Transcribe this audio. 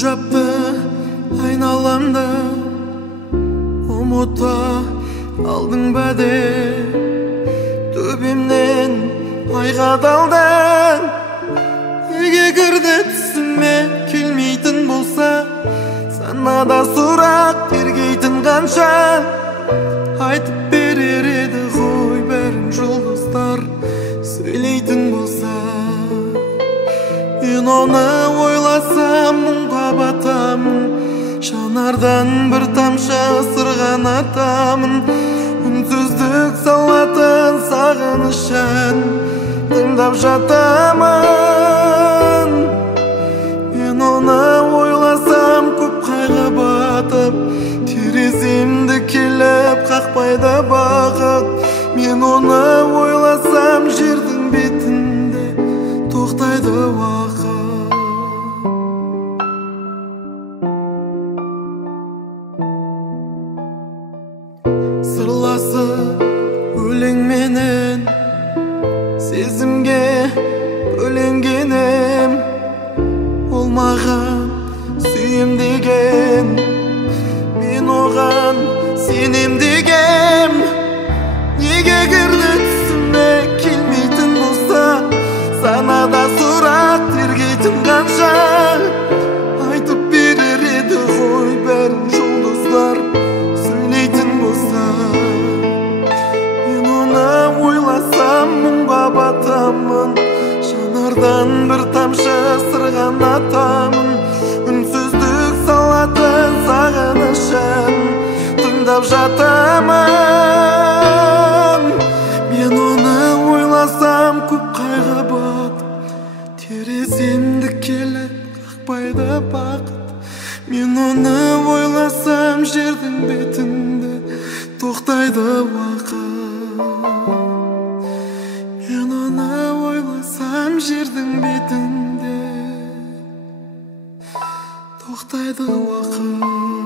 жапты айналамды, ұмыта алдың бәде. Төбемнен айға далдың, неге кірді түсіме келмейтін болса, санада сұрақ тергейтін қанша. Айтып берер еді ғой бәрін жұлдыздар, сөйлейтін болса. Мен оны ойласам мұңға батамын, жанардан бір тамшы ысырған атамын. Үнсіздік салатын сағынышын тыңдап жатамын. Мен оны ойласам көп қайғы батып, тереземді келіп қақпайды бақыт. Мен оны ойласам жердің бетінде тоқтайды уақыт. Сырласып өлеңменен сезімге бөленгенім, ол маған сүйем деген, мен оған сенем дегем. Неге кірді түсіме келмейтін болса, санада сұрақ тергейтін қанша. Айтып берер еді ғой бәрін жұлдыздар, сөйлейтін болса. Мен оны ойласам мұңға батамын, жанардан бір тамшы ысырған атамын. Үнсіздік салатын сағынышын тыңдап жатамын. Мен оны ойласам көп қайғы батып, тереземді келіп қақпайды бақыт. Мен оны ойласам жердің бетінде тоқтайды уақыт. Мен оны ойласам жердің бетінде тоқтайды уақыт.